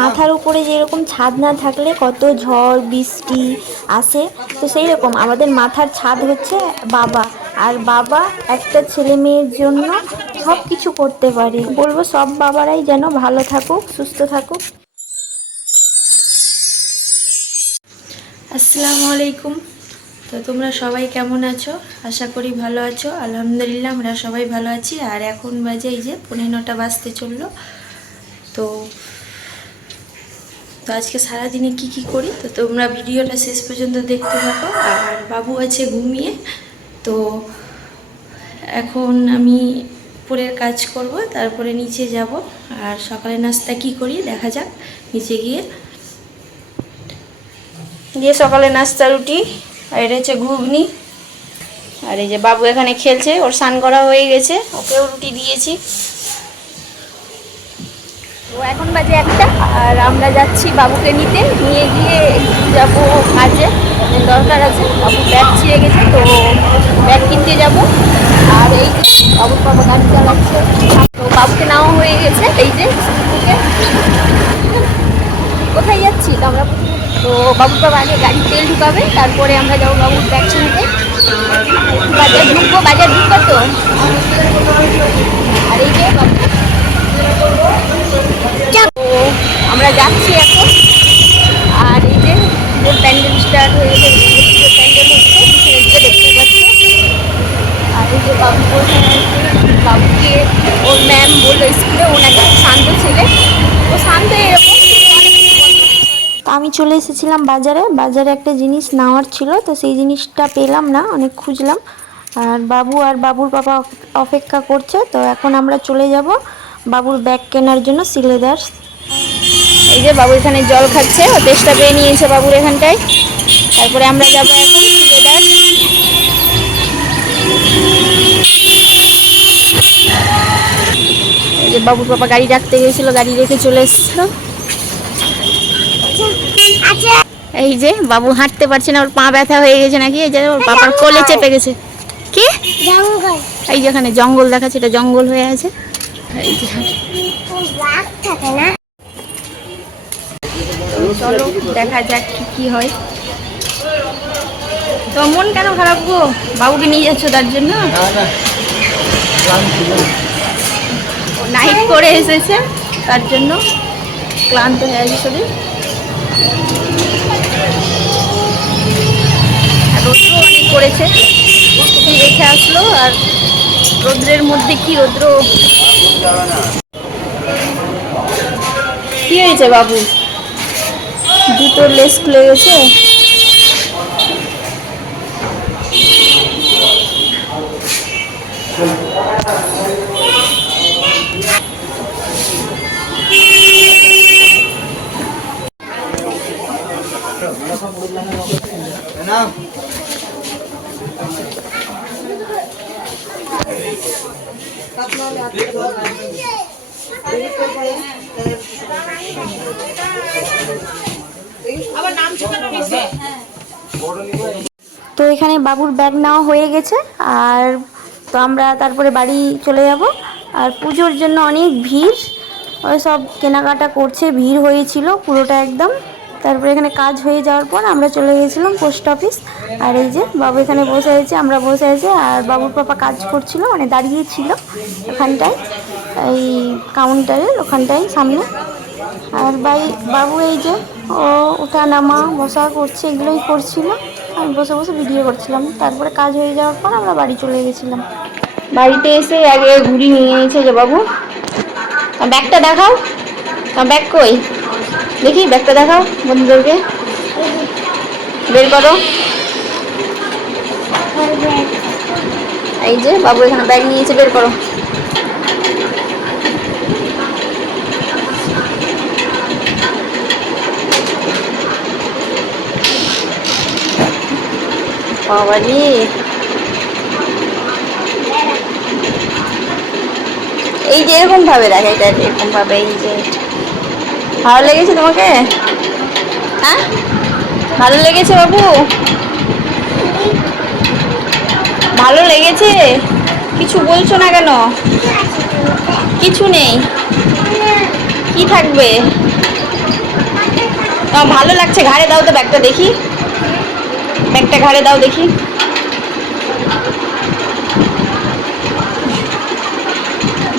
মাথার উপরে যেরকম ছাদ না থাকলে কত ঝড় বৃষ্টি আসে, তো সেই রকম আমাদের মাথার ছাদ হচ্ছে বাবা। আর বাবা একটা ছেলে মেয়ের জন্য সব কিছু করতে পারে। বলবো সব বাবারাই যেন ভালো থাকুক, সুস্থ থাকুক। আসসালামু আলাইকুম। তো তোমরা সবাই কেমন আছো? আশা করি ভালো আছো। আলহামদুলিল্লাহ আমরা সবাই ভালো আছি। আর এখন বাজে এই যে 9:45 বাজতে চললো। তো আজকে সারাদিনে কি করি তো তোমরা ভিডিওটা শেষ পর্যন্ত দেখতে থাকো। আর বাবু আছে ঘুমিয়ে। তো এখন আমি উপরের কাজ করব, তারপরে নিচে যাব। আর সকালে নাস্তা কি করি দেখা যাক নিচে গিয়ে। সকালে নাস্তা রুটি, আর এটা হচ্ছে ঘুগনি। আর এই যে বাবু এখানে খেলছে, ওর স্নান করা হয়ে গেছে, ওকেও রুটি দিয়েছি। তো এখন বাজে 1টা, আর আমরা যাচ্ছি বাবুকে নিয়ে গিয়ে যাবো কাজে, দরকার আছে। বাবু ব্যাগ ছিঁড়ে গেছে, তো ব্যাগ কিনতে যাব। আর এই যে বাবুর বাবা গাড়ি চালাচ্ছে, তো বাবুকে নেওয়া হয়ে গেছে। এই যে কোথায় যাচ্ছি তো আমরা, তো বাবুর বাবা আগে গাড়ি তেল ঢুকাবে, তারপরে আমরা যাবো বাবুর ব্যাগ কিনতে। বাজার ঢুকবো তো। আর এই যে বাবু, তো আমরা যাচ্ছি এখন। আর এই যে প্যান্ডেল স্টার্ট হয়ে গেছে, প্যান্ডেল হচ্ছে দেখতে পাচ্ছ। আর এই যে বাবু বাবুকে ওর ম্যাম বললো স্কুলে, ও নাকি শান্ত ছেলে, ও শান্ত এরকম। তো আমি চলে এসেছিলাম বাজারে একটা জিনিস নেওয়ার ছিল, তো সেই জিনিসটা পেলাম না, অনেক খুঁজলাম। আর বাবুর পাপা অপেক্ষা করছে। তো এখন আমরা চলে যাব বাবুর ব্যাগ কেনার জন্য সিলেদার্স। এই যে বাবু এখানে জল খাচ্ছে, ও তেষ্টা পেয়ে নিয়েছে বাবুর এখানটায়। তারপরে আমরা যাবো এখন সিলেদার্স। এই যে বাবুর পাপা গাড়ি রাখতে গেছিল, গাড়ি রেখে চলে এসেছিল। এই যে বাবু হাঁটতে পারছে না, ওর পা ব্যথা হয়ে গেছে নাকি, এই যে ওর পাপার কোলে চেপে গেছে। কি জঙ্গল? এই যেখানে জঙ্গল দেখাচ্ছে, এটা জঙ্গল হয়ে আছে। এই যে চলো দেখা যাক কি হয়। তো মন কেন খারাপ গো? বাবুকে নিয়ে যাচ্ছ তার জন্য? নাইট করে এসেছে তার জন্য ক্লান্ত হয়ে আছে শরীর। রৌদ্র অনেক করেছে, স্কুটি রেখে আসলো। আর রৌদ্রের মধ্যে কি রৌদ্র! কি হয়েছে বাবু? জুতোর লেস খুলে গেছে। তো এখানে বাবুর ব্যাগ নেওয়া হয়ে গেছে। আর তো আমরা তারপরে বাড়ি চলে যাব। আর পুজোর জন্য অনেক ভিড়, ওই সব কেনাকাটা করছে, ভিড় হয়েছিল পুরোটা একদম। তারপরে এখানে কাজ হয়ে যাওয়ার পর আমরা চলে গেছিলাম পোস্ট অফিস। আর এই যে বাবু এখানে বসে আছে, আমরা বসে আছি। আর বাবুর পাপা কাজ করছিল, মানে দাঁড়িয়েছিল ওখানটায়, এই কাউন্টারের ওখানটায় সামনে। আর বাবু এই যে ও ওঠা নামা বসা করছে, এগুলোই করছিল। আমি বসে বসে ভিডিও করছিলাম। তারপরে কাজ হয়ে যাওয়ার পর আমরা বাড়ি চলে গেছিলাম। বাড়িতে এসে আগে ঘুড়ি নিয়ে নিয়েছে যে বাবু। ব্যাগটা দেখাও, ব্যাগ কই দেখি, ব্যাগটা দেখাও বন্ধুদেরকে, বের করো। এই যে বাবু এখানে ব্যাগ নিয়েছে, বের করো। বাবারে, এই যে এরকম ভাবে দেখে, এটা এরকম ভাবে। এই যে ভালো লেগেছে তোমাকে? হ্যাঁ ভালো লেগেছে বাবু? ভালো লেগেছে? কিছু বলছো না কেন? কিছু নেই, কি থাকবে? ভালো লাগছে, ঘাড়ে দাও তো ব্যাগটা দেখি, ব্যাগটা ঘাড়ে দাও দেখি।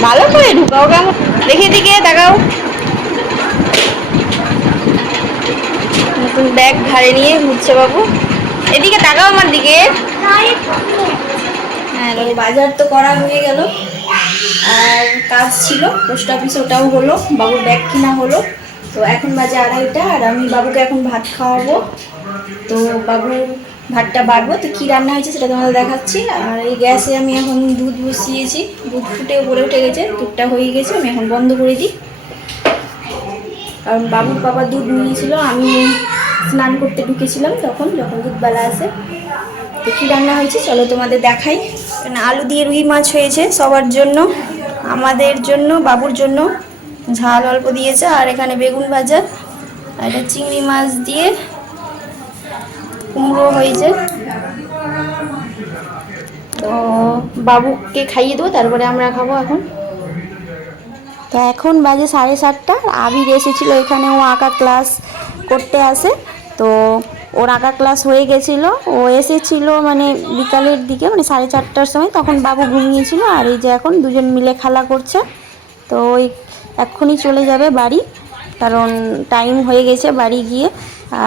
ভালো করে ঢুকাও কেমন দেখি, দিকে তাকাও। নতুন ব্যাগ ঘাড়ে নিয়ে ঘুরছে বাবু, এদিকে তাকাও আমার দিকে। হ্যাঁ, বাজার তো করা হয়ে গেল, আর কাজ ছিল পোস্ট অফিসে, ওটাও হলো, বাবুর ব্যাগ কিনা হলো। তো এখন বাজে 2:30, আর আমি বাবুকে এখন ভাত খাওয়াবো। তো বাবুর ভাতটা বাড়বো, তো কী রান্না হয়েছে সেটা তোমাদের দেখাচ্ছি। আর এই গ্যাসে আমি এখন দুধ বসিয়েছি, দুধ ফুটে উপরে উঠে গেছে, দুধটা হয়ে গেছে, আমি এখন বন্ধ করে দিই। কারণ বাবুর বাবা দুধ নিয়েছিল, আমি স্নান করতে ঢুকেছিলাম যখন দুধবেলা আসে। তো কী রান্না হয়েছে চলো তোমাদের দেখাই। আলু দিয়ে রুই মাছ হয়েছে সবার জন্য, আমাদের জন্য, বাবুর জন্য ঝাল অল্প দিয়েছে। আর এখানে বেগুন ভাজা, আর এটা চিংড়ি মাছ দিয়ে কুমড়ো হয়েছে। তো বাবুকে খাইয়ে দেবো, তারপরে আমরা খাবো এখন। তো এখন বাজে 7:30, আবির এসেছিলো এখানে, ও আঁকা ক্লাস করতে আসে। তো ওর আঁকা ক্লাস হয়ে গেছিলো, ও এসেছিলো মানে বিকালের দিকে, মানে 4:30টার সময়, তখন বাবু ঘুমিয়েছিল। আর এই যে এখন দুজন মিলে খেলা করছে। তো ওই এক্ষুনি চলে যাবে বাড়ি, কারণ টাইম হয়ে গেছে বাড়ি গিয়ে।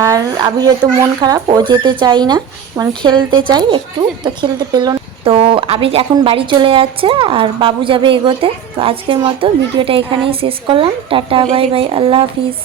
আর আবিরের তো মন খারাপ, ও যেতে চাই না, মানে খেলতে চাই একটু, তো খেলতে পেলো না। তো আবির এখন বাড়ি চলে যাচ্ছে, আর বাবু যাবে এগোতে। তো আজকের মতো ভিডিওটা এখানেই শেষ করলাম। টাটা, বাই বাই, আল্লাহ হাফিজ।